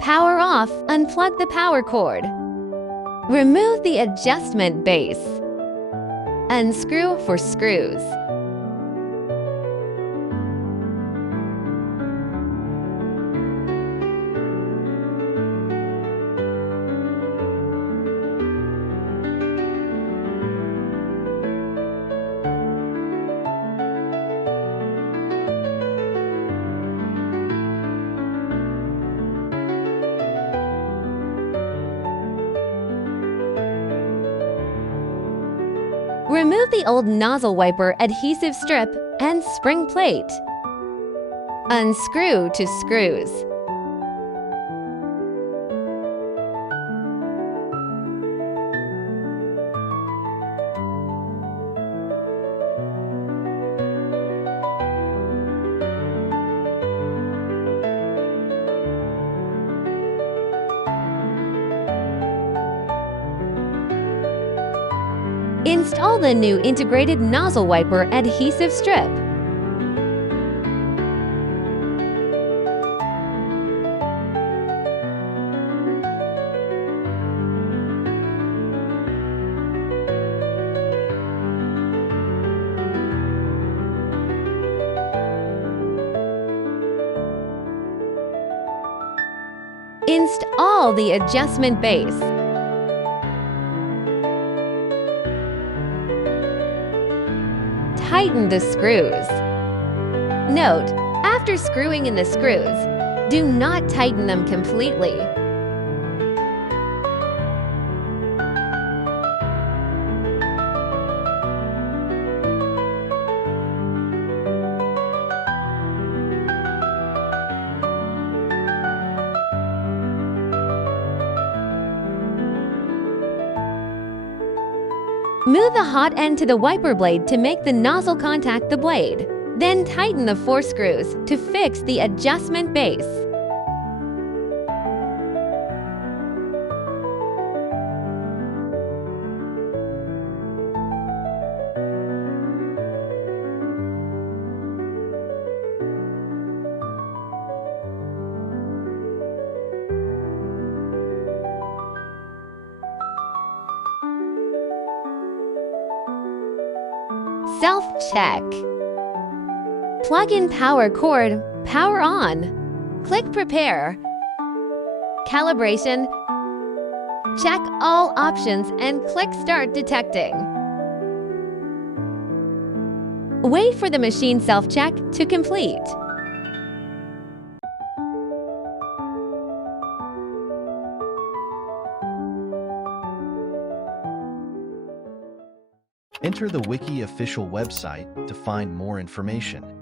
Power off, unplug the power cord. Remove the adjustment base. Unscrew for screws. Remove the old nozzle wiper adhesive strip and spring plate. Unscrew to screws. Install the new integrated nozzle wiper adhesive strip. Install the adjustment base. Tighten the screws. Note, after screwing in the screws, do not tighten them completely. Move the hot end to the wiper blade to make the nozzle contact the blade. Then tighten the 4 screws to fix the adjustment base. Self-check. Plug in power cord, power on. Click Prepare. Calibration. Check all options and click Start Detecting. Wait for the machine self-check to complete. Enter the Wiki official website to find more information.